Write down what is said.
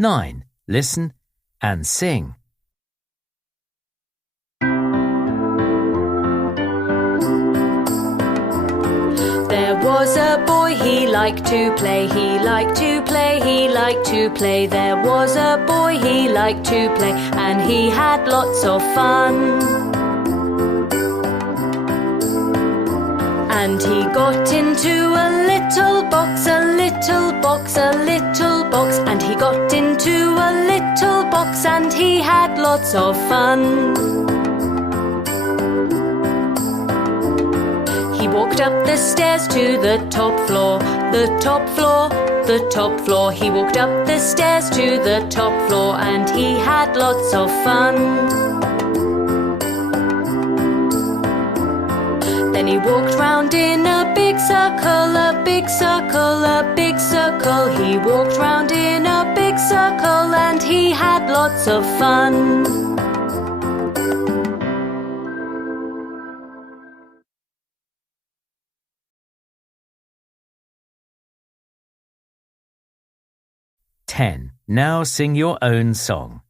9. Listen and sing. There was a boy, he liked to play, he liked to play, he liked to play. There was a boy, he liked to play, and he had lots of fun. And he got into a little box, a little box, a little box. And he got into a little box, and he had lots of fun. He walked up the stairs to the top floor, the top floor, the top floor. He walked up the stairs to the top floor, and he had lots of fun. Then he walked round in a big circle, a big circle, a big circle. He walked round in a big circle, and he had lots of fun. Now sing your own song.